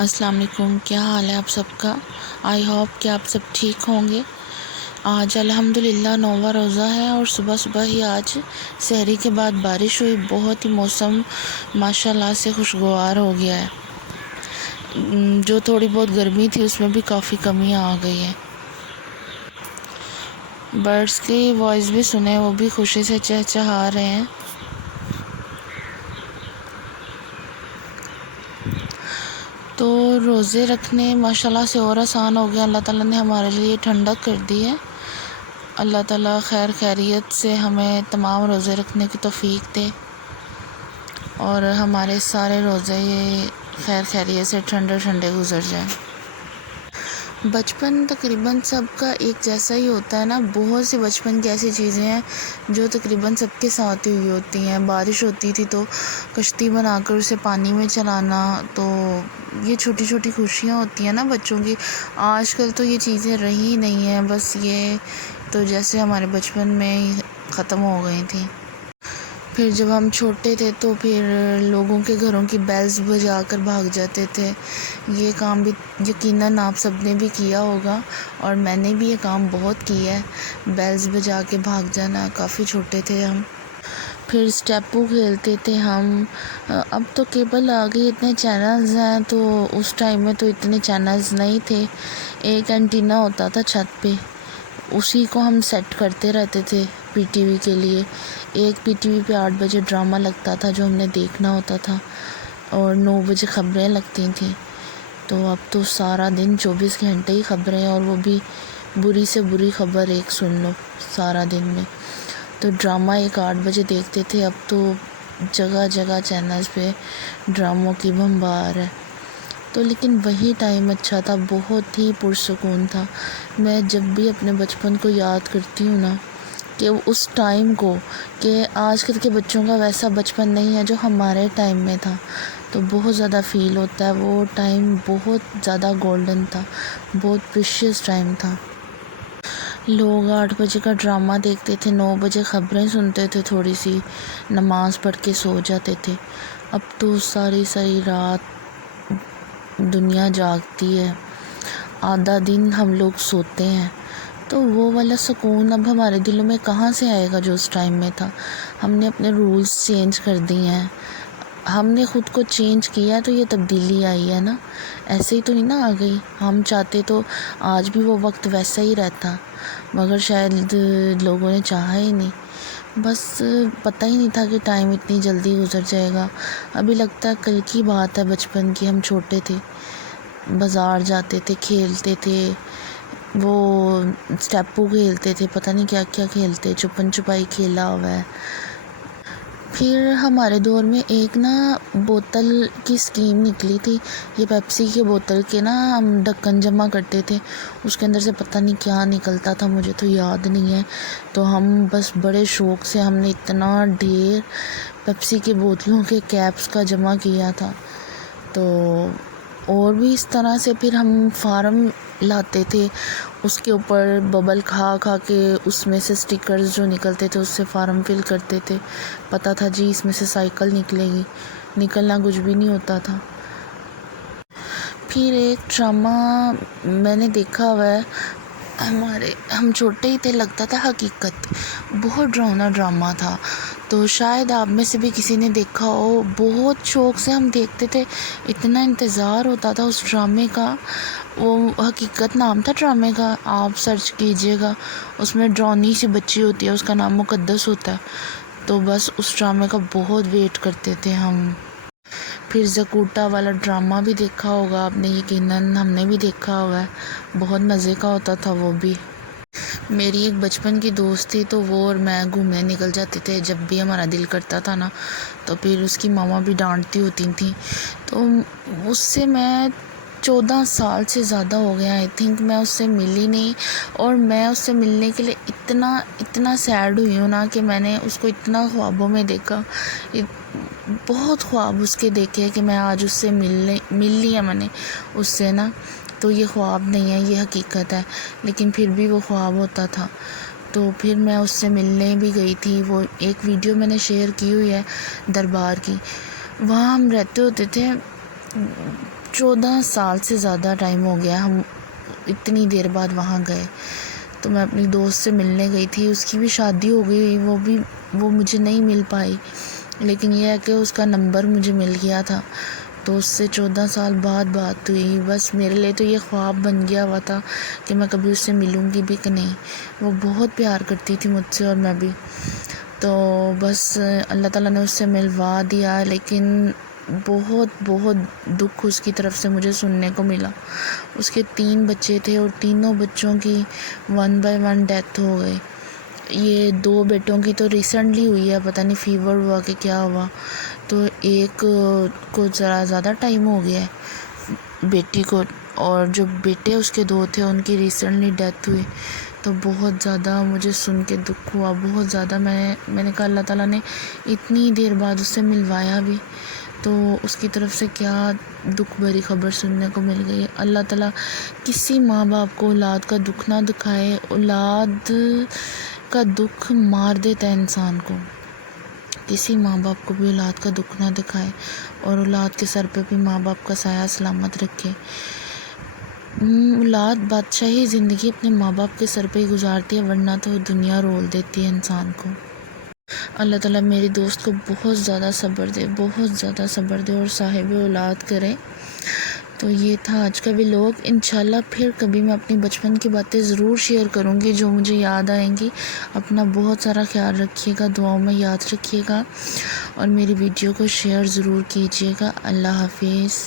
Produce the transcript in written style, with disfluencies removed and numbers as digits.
السلام علیکم، کیا حال ہے آپ سب کا؟ آئی ہوپ کہ آپ سب ٹھیک ہوں گے۔ آج الحمدللہ 9واں روزہ ہے اور صبح صبح ہی آج سحری کے بعد بارش ہوئی۔ بہت ہی موسم ماشاءاللہ سے خوشگوار ہو گیا ہے۔ جو تھوڑی بہت گرمی تھی اس میں بھی کافی کمی آ گئی ہے۔ برڈس کی وائس بھی سنیں، وہ بھی خوشی سے چہچہا رہے ہیں۔ تو روزے رکھنے ماشاءاللہ سے اور آسان ہو گیا۔ اللہ تعالیٰ نے ہمارے لیے ٹھنڈک کر دی ہے۔ اللہ تعالیٰ خیر خیریت سے ہمیں تمام روزے رکھنے کی توفیق دے اور ہمارے سارے روزے یہ خیر خیریت سے ٹھنڈے ٹھنڈے گزر جائیں۔ بچپن تقریباً سب کا ایک جیسا ہی ہوتا ہے نا۔ بہت سی بچپن کی ایسی چیزیں ہیں جو تقریباً سب کے ساتھ ہی ہوئی ہوتی ہیں۔ بارش ہوتی تھی تو کشتی بنا کر اسے پانی میں چلانا، تو یہ چھوٹی چھوٹی خوشیاں ہوتی ہیں نا بچوں کی۔ آج کل تو یہ چیزیں رہی نہیں ہیں، بس یہ تو جیسے ہمارے بچپن میں ہی ختم ہو گئی تھیں۔ پھر جب ہم چھوٹے تھے تو پھر لوگوں کے گھروں کی بیلز بجا کر بھاگ جاتے تھے۔ یہ کام بھی یقیناً آپ سب نے بھی کیا ہوگا اور میں نے بھی یہ کام بہت کیا ہے، بیلز بجا کے بھاگ جانا۔ کافی چھوٹے تھے ہم۔ پھر اسٹیپو کھیلتے تھے ہم۔ اب تو کیبل آ گئی، اتنے چینلز ہیں، تو اس ٹائم میں تو اتنے چینلز نہیں تھے۔ ایک اینٹینا ہوتا تھا چھت پہ، اسی کو ہم سیٹ کرتے رہتے تھے پی ٹی وی کے لیے۔ ایک پی ٹی وی پہ 8 بجے ڈرامہ لگتا تھا جو ہم نے دیکھنا ہوتا تھا اور 9 بجے خبریں لگتی تھیں۔ تو اب تو سارا دن 24 گھنٹے ہی خبریں، اور وہ بھی بری سے بری خبر ایک سن لو سارا دن میں۔ تو ڈرامہ ایک 8 بجے دیکھتے تھے، اب تو جگہ جگہ چینلز پہ ڈراموں کی بمبار ہے۔ تو لیکن وہی ٹائم اچھا تھا، بہت ہی پرسکون تھا۔ میں جب بھی اپنے بچپن کو یاد کرتی ہوں نا، کہ اس ٹائم کو، کہ آج کل کے بچوں کا ویسا بچپن نہیں ہے جو ہمارے ٹائم میں تھا، تو بہت زیادہ فیل ہوتا ہے۔ وہ ٹائم بہت زیادہ گولڈن تھا، بہت پریشیس ٹائم تھا۔ لوگ 8 بجے کا ڈرامہ دیکھتے تھے، 9 بجے خبریں سنتے تھے، تھوڑی سی نماز پڑھ کے سو جاتے تھے۔ اب تو ساری ساری رات دنیا جاگتی ہے، آدھا دن ہم لوگ سوتے ہیں۔ تو وہ والا سکون اب ہمارے دلوں میں کہاں سے آئے گا جو اس ٹائم میں تھا۔ ہم نے اپنے رولز چینج کر دیے ہیں، ہم نے خود کو چینج کیا ہے، تو یہ تبدیلی آئی ہے نا، ایسے ہی تو نہیں نا آ گئی۔ ہم چاہتے تو آج بھی وہ وقت ویسا ہی رہتا، مگر شاید لوگوں نے چاہا ہی نہیں۔ بس پتہ ہی نہیں تھا کہ ٹائم اتنی جلدی گزر جائے گا۔ ابھی لگتا ہے کل کی بات ہے، بچپن کی، ہم چھوٹے تھے، بازار جاتے تھے، کھیلتے تھے، وہ اسٹیپو کھیلتے تھے، پتہ نہیں کیا کیا کھیلتے، چھپن چھپائی کھیلا ہوا ہے۔ پھر ہمارے دور میں ایک نا بوتل کی اسکیم نکلی تھی، یہ پیپسی کے بوتل کے نا ہم ڈھکن جمع کرتے تھے، اس کے اندر سے پتہ نہیں کیا نکلتا تھا، مجھے تو یاد نہیں ہے۔ تو ہم بس بڑے شوق سے ہم نے اتنا ڈھیر پیپسی کے بوتلوں کے کیپس کا جمع کیا تھا۔ تو اور بھی اس طرح سے پھر ہم فارم لاتے تھے، اس کے اوپر ببل کھا کھا کے اس میں سے سٹیکرز جو نکلتے تھے اس سے فارم فل کرتے تھے۔ پتہ تھا جی اس میں سے سائیکل نکلے گی، نکلنا کچھ بھی نہیں ہوتا تھا۔ پھر ایک ڈرامہ میں نے دیکھا ہوا ہے، ہم چھوٹے ہی تھے، لگتا تھا حقیقت، بہت ڈراؤنا ڈرامہ تھا، تو شاید آپ میں سے بھی کسی نے دیکھا ہو۔ بہت شوق سے ہم دیکھتے تھے، اتنا انتظار ہوتا تھا اس ڈرامے کا۔ وہ حقیقت نام تھا ڈرامے کا، آپ سرچ کیجئے گا، اس میں ڈرونی سی بچی ہوتی ہے، اس کا نام مقدس ہوتا ہے۔ تو بس اس ڈرامے کا بہت ویٹ کرتے تھے ہم۔ پھر زکوٹا والا ڈرامہ بھی دیکھا ہوگا آپ نے، یقیناً ہم نے بھی دیکھا ہوگا، بہت مزے کا ہوتا تھا وہ بھی۔ میری ایک بچپن کی دوست تھی، تو وہ اور میں گھومنے نکل جاتے تھے، جب بھی ہمارا دل کرتا تھا نا، تو پھر اس کی ماما بھی ڈانٹتی ہوتی تھیں۔ تو اس سے میں 14 سال سے زیادہ ہو گیا، آئی تھنک میں اس سے ملی نہیں، اور میں اس سے ملنے کے لیے اتنا سیڈ ہوئی ہوں نا، کہ میں نے اس کو اتنا خوابوں میں دیکھا، بہت خواب اس کے دیکھے کہ میں آج اس سے مل لیا میں نے اس سے نا۔ تو یہ خواب نہیں ہے، یہ حقیقت ہے، لیکن پھر بھی وہ خواب ہوتا تھا۔ تو پھر میں اس سے ملنے بھی گئی تھی، وہ ایک ویڈیو میں نے شیئر کی ہوئی ہے دربار کی۔ وہاں ہم رہتے ہوتے تھے، 14 سال سے زیادہ ٹائم ہو گیا، ہم اتنی دیر بعد وہاں گئے۔ تو میں اپنی دوست سے ملنے گئی تھی، اس کی بھی شادی ہو گئی، وہ مجھے نہیں مل پائی، لیکن یہ ہے کہ اس کا نمبر مجھے مل گیا تھا، تو اس سے 14 سال بعد بات ہوئی۔ بس میرے لیے تو یہ خواب بن گیا ہوا تھا کہ میں کبھی اس سے ملوں گی بھی کہ نہیں۔ وہ بہت پیار کرتی تھی مجھ سے اور میں بھی، تو بس اللہ تعالیٰ نے اس سے ملوا دیا، لیکن بہت بہت دکھ اس کی طرف سے مجھے سننے کو ملا۔ اس کے 3 بچے تھے اور تینوں بچوں کی 1 بائی 1 ڈیتھ ہو گئی۔ یہ 2 بیٹوں کی تو ریسنٹلی ہوئی ہے، پتہ نہیں فیور ہوا کہ کیا ہوا، تو ایک کو ذرا زیادہ ٹائم ہو گیا ہے بیٹی کو، اور جو بیٹے اس کے 2 تھے ان کی ریسنٹلی ڈیتھ ہوئی۔ تو بہت زیادہ مجھے سن کے دکھ ہوا، بہت زیادہ۔ میں نے کہا اللہ تعالیٰ نے اتنی دیر بعد اس سے ملوایا بھی، تو اس کی طرف سے کیا دکھ بھری خبر سننے کو مل گئی۔ اللہ تعالیٰ کسی ماں باپ کو اولاد کا دکھ نہ دکھائے، اولاد کا دکھ مار دیتا ہے انسان کو۔ کسی ماں باپ کو بھی اولاد کا دکھ نہ دکھائے، اور اولاد کے سر پہ بھی ماں باپ کا سایہ سلامت رکھے۔ اولاد بادشاہی زندگی اپنے ماں باپ کے سر پہ ہی گزارتی ہے، ورنہ تو دنیا رول دیتی ہے انسان کو۔ اللہ تعالیٰ میری دوست کو بہت زیادہ صبر دے، بہت زیادہ صبر دے، اور صاحب اولاد کرے۔ تو یہ تھا آج کا ولاگ۔ انشاءاللہ پھر کبھی میں اپنی بچپن کی باتیں ضرور شیئر کروں گی جو مجھے یاد آئیں گی۔ اپنا بہت سارا خیال رکھیے گا، دعاؤں میں یاد رکھیے گا، اور میری ویڈیو کو شیئر ضرور کیجیے گا۔ اللہ حافظ۔